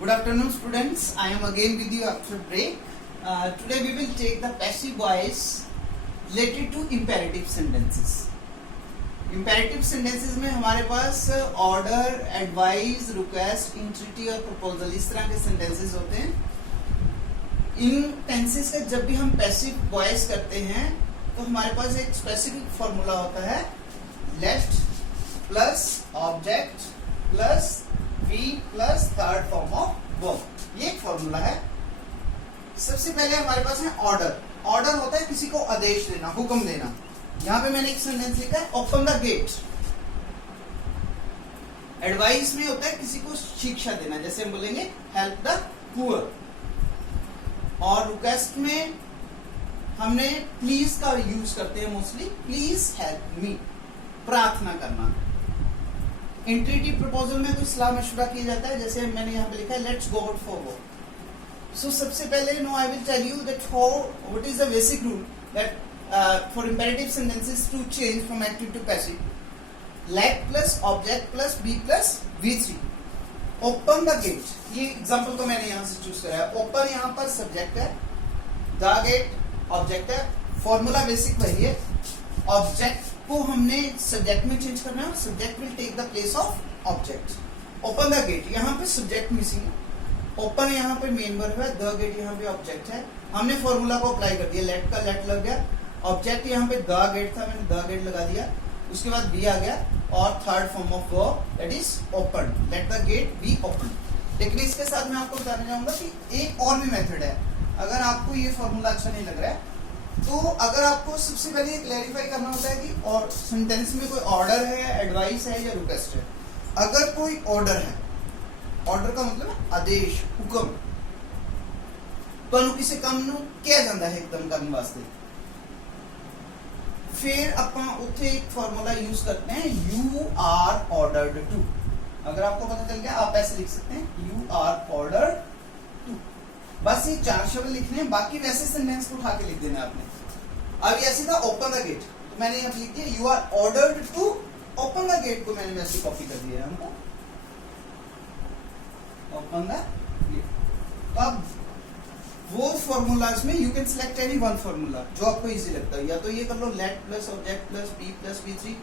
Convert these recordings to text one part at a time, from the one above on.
Good afternoon, students. I am again with you after break. Today we will take the passive voice related to imperative sentences. Imperative sentences में हमारे पास order, advise, request, entreaty और proposal इस तरह के sentences होते हैं. इन tenses का जब भी हम passive voice करते हैं तो हमारे पास एक specific formula होता है let plus object plus V plus third form of verb. ये एक फॉर्मूला है. सबसे पहले हमारे पास है ऑर्डर. ऑर्डर होता है किसी को आदेश देना, हुक्म देना. यहां पे मैंने एक सेंटेंस लिखा है ओपन द गेट. एडवाइस में होता है किसी को शिक्षा देना, जैसे हम बोलेंगे हेल्प द पुअर. और रिक्वेस्ट में हमने प्लीज का यूज करते हैं मोस्टली. प्लीज हेल्प मी, प्रार्थना करना. इंट्रीटिव प्रपोजल में तो सलाह मशवरा किया जाता है, जैसे मैंने यहाँ पे लिखा है let's go out for walk. So सबसे पहले no I will tell you that how what is the basic rule that for imperative sentences to change from active to passive. Let plus object plus be plus V3. Open the gate, ये example तो मैंने यहाँ से choose करा है. Open यहाँ पर subject है, द गेट ऑब्जेक्ट है. फॉर्मूला बेसिक वही है. ऑब्जेक्ट को हमने सब्जेक्ट में चेंज करना है. Subject will take the place of object. Open the gate, यहाँ पे सब्जेक्ट मिसिंग है. ओपन यहाँ पे मेन वर्ब है, द गेट यहाँ पे ऑब्जेक्ट है. हमने फॉर्मूला को अप्लाई कर दिया. लेट का लेट लग गया. ऑब्जेक्ट यहाँ पे द गेट था, मैंने द गेट लगा दिया. उसके बाद बी आ गया और third form of verb that is open. Let the gate be open. लेकिन इसके साथ मैं आपको बताना चाहूंगा कि एक और भी मेथड है. अगर आपको ये फॉर्मूला अच्छा नहीं लग रहा है तो अगर आपको सबसे पहले क्लैरिफाई करना होता है कि और सेंटेंस में कोई ऑर्डर है, एडवाइस है या रिक्वेस्ट है. अगर कोई ऑर्डर है, ऑर्डर का मतलब आदेश, हुक्म, ਤੁਹਾਨੂੰ ਕਿਸੇ ਕੰਮ ਨੂੰ ਕਿਹਾ ਜਾਂਦਾ ਹੈ ਇੱਕਦਮ ਕਰਨ ਵਾਸਤੇ, फिर ਆਪਾਂ ਉੱਥੇ एक फॉर्मूला यूज करते हैं यू आर ऑर्डर्ड टू. अगर आपको पता चल गया आप ऐसे लिख सकते हैं यू आर ऑर्डर्ड टू. बस ये 4 शब्द लिखने हैं, बाकी वैसे सेंटेंस को उठा के लिख देना आपने. अब ऐसे था ओपन द गेट, तो मैंने यहाँ लिख दिया you are ordered to open the gate को मैंने वैसे कॉपी कर दिया है हमको. Open the gate. अब वो फॉर्मूलाज में you can select any one formula जो आपको इजी लगता है. या तो ये कर लो let plus object plus be plus V3,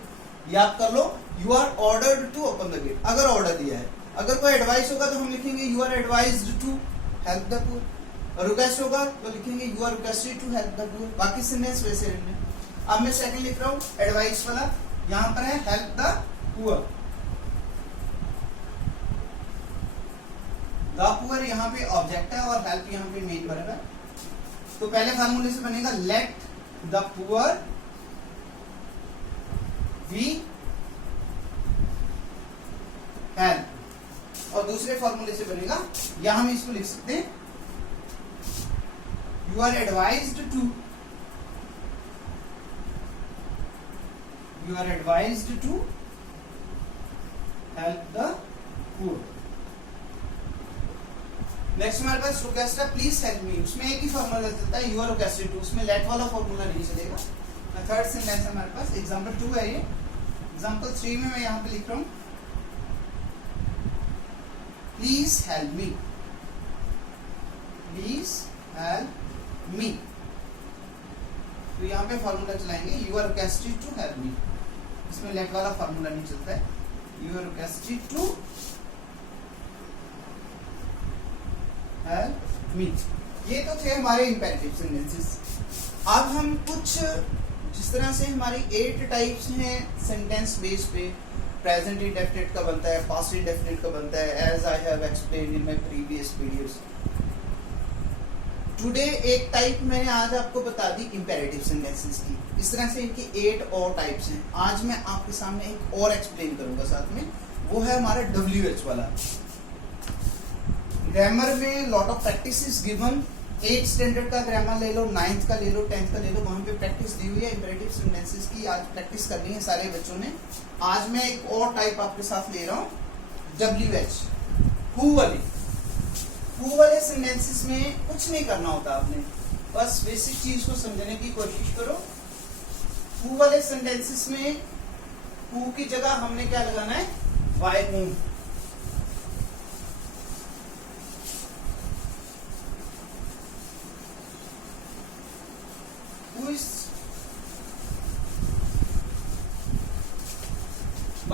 या आप कर लो you are ordered to open the gate अगर ऑर्डर दिया है. अगर कोई एडवाइस होगा तो हम लिखेंगे you are advised to help the poor. और रिक्वेस्ट होगा तो लिखेंगे you are requested to help the poor. बाकी सेंटेंस वैसे रहने. अब मैं सेकंड लिख रहा हूँ एडवाइस वाला. यहाँ पर है help the poor. The poor यहाँ पे ऑब्जेक्ट है और हेल्प यहाँ पे मेन वर्ब है. तो पहले फार्मूले से बनेगा let the poor we help. और दूसरे फॉर्मूले से बनेगा, यहां हम इसको लिख सकते हैं you are advised to help the poor. Next हमारे पास रिक्वेस्ट है प्लीज हेल्प मी. उसमें एक ही फॉर्मूला चलता है यू आर रिक्वेस्टेड टू. उसमें लेट वाला फॉर्मूला नहीं चलेगा. थर्ड सेंटेंस है हमारे पास. एग्जांपल 2 है ये. एग्जांपल 3 में मैं यहाँ पे लिख रहा हूँ please help me. Please help me. तो यहाँ पे फॉर्मूला चलाएंगे you are requested to help me. इसमें लेट वाला फॉर्मूला नहीं चलता है. You are requested to help me. ये तो थे हमारे इंपेरेटिव सेंटेंसेस. अब हम कुछ जिस तरह से हमारी 8 टाइप्स हैं सेंटेंस बेस पे. प्रेजेंट इंडेफिनिट का बनता है, पास्ट इंडेफिनिट का बनता है, as I have explained in my previous videos. Today एक टाइप मैंने आज आपको बता दी इंपेरेटिव सेंटेंसेस की. इस तरह से इनकी 8 और टाइप्स हैं. आज मैं आपके सामने एक और एक्सप्लेन करूंगा साथ में. वो है हमारा WH वाला. ग्रामर में lot of practice is given. 8th standard का ग्रामर ले लो, 9th का ले लो, 10th का ले लो, वहां पे प्रैक्टिस दी हुई है इंपेरेटिव सेंटेंसेस की. आज प्रैक्टिस करनी है सारे बच्चों ने. आज मैं एक और टाइप आपके साथ ले रहा हूँ WH, हु वाली. हु वाले सेंटेंसेस में कुछ नहीं करना होता आपने, बस बेसिक चीज को समझने की कोशिश करो. हु वाले सेंटेंसेस में हु की जगह हमने क्या लगाना है, वाई हूं.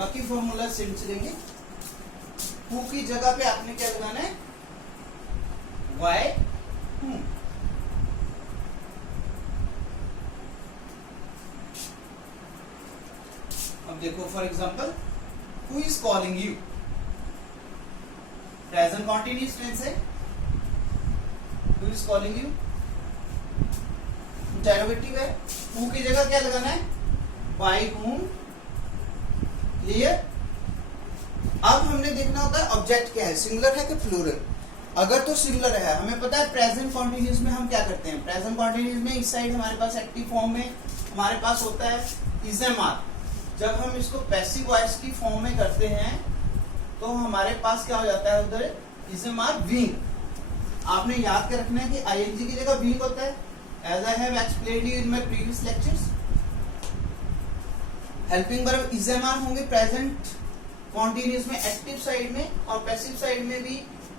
बाकी फॉर्मूला सेम चलेंगे। हु की जगह पे आपने क्या लगाना है, वाई हूं। अब देखो for example, who is calling you, present continuous tense है, who is calling you interrogative है, हु की जगह क्या लगाना है, बाय whom। क्लियर। अब हमने देखना होता है ऑब्जेक्ट क्या है, सिंगुलर है कि प्लूरल। अगर तो सिंगुलर है, हमें पता है प्रेजेंट कॉन्टिन्यूअस में हम क्या करते हैं, प्रेजेंट कॉन्टिन्यूअस में इस साइड हमारे पास एक्टिव फॉर्म में हमारे पास होता है इज एम आर। जब हम इसको पैसिव वॉइस की फॉर्म में करते हैं तो हमारे पास क्या हो जाता है, उधर इज एम आर बीइंग। आपने याद कर रखना है कि आईएनजी की जगह बीइंग होता है, as I have explained you in my previous lectures. Helping verb is am are होंगे प्रेजेंट कॉन्टिन्यूअस में एक्टिव साइड में, और पैसिव साइड में भी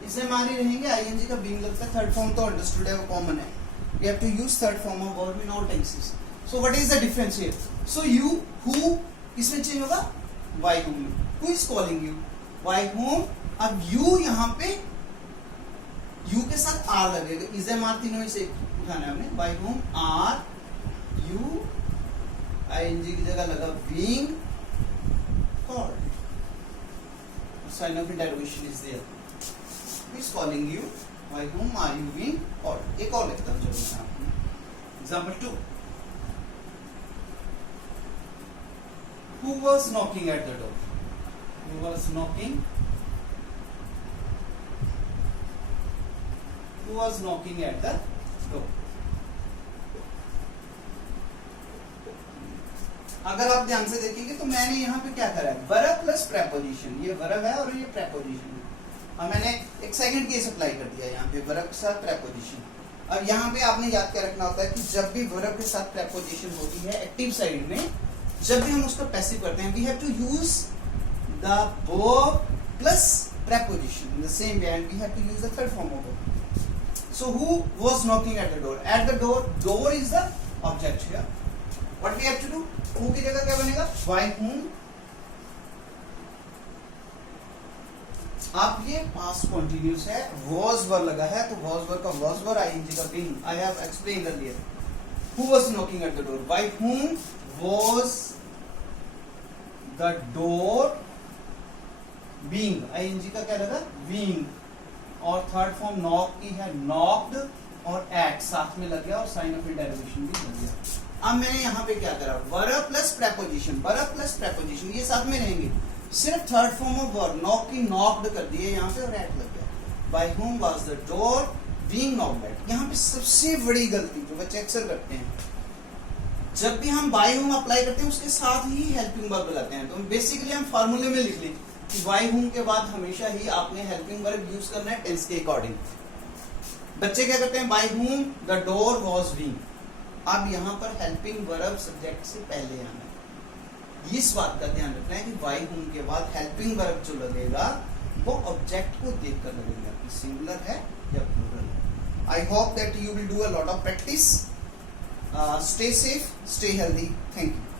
इज एम आर ही रहेंगे, आईएनजी का बीइंग लगता है। थर्ड फॉर्म तो अंडरस्टूड है, वो कॉमन है, you have to use third form of verb in all tenses. So what is the difference here, so you who इसमें चेंज होगा by whom, who is calling you by whom। अब you यहाँ पे you के साथ are लगेगा, is am are तीनों से उठाना है हमने, by whom are you, ING की जगह लगा being called, sign of interrogation is there, who is calling you by whom are you being called. एक और लिखता हूं, चलो example 2, who was knocking at the door, who was knocking, who was knocking at the door। अगर आप ध्यान से देखेंगे तो मैंने यहाँ पे क्या करा है, वर्ब प्लस प्रेपोजिशन, ये वर्ब है और ये प्रेपोजिशन है, और मैंने एक सेकंड केस अप्लाई कर दिया यहाँ पे वर्ब के साथ प्रेपोजिशन। अब यहाँ पे आपने याद क्या रखना होता है कि जब भी वर्ब के साथ प्रेपोजिशन होती है एक्टिव साइड में, जब भी हम उसको पैसिव करते हैं, we have to use the verb plus preposition in the same way, and we have to use the third form of it. So who was knocking at the door? At the door, door is the object here. What we have to do? Who की जगह क्या बनेगा? By whom? अब ये past continuous है, was verb लगा है, तो was verb का was verb ing का being. I have explained earlier. Who was knocking at the door? By whom was the door being? ing का क्या लगा? being. और थर्ड फॉर्म नॉक की है, knocked, और at साथ में लग गया, और साइन ऑफ इंटरोगेशन भी लग गया। अब मैंने यहाँ पे क्या करा, verb plus preposition, verb plus preposition ये साथ में रहेंगे, सिर्फ third form of verb knock की knocked कर दिए यहाँ पे, और at लग गया। by whom was the door being knocked at। यहाँ पे सबसे बड़ी गलती जो बच्चे अक्सर करते हैं, जब भी हम by whom अप्लाई करते हैं उसके साथ ही हेल्पिंग वर्ब लगाते हैं। तो बेसिकली हम फॉर्मूले में लिख लें कि by whom के बाद हमेशा ही आपने हेल्पिंग वर्ब यूज करना है टेंस के अकॉर्डिंग। बच्चे क्या करते हैं, by whom the door was being। अब यहाँ पर हेल्पिंग वर्ब सब्जेक्ट से पहले आना है, इस बात का ध्यान रखना है कि by whom के बाद हेल्पिंग वर्ब जो लगेगा वो ऑब्जेक्ट को देखकर लगेगा कि सिंगुलर है या प्लूरल है। I hope that you will do a lot of practice. Stay safe, stay healthy. Thank you.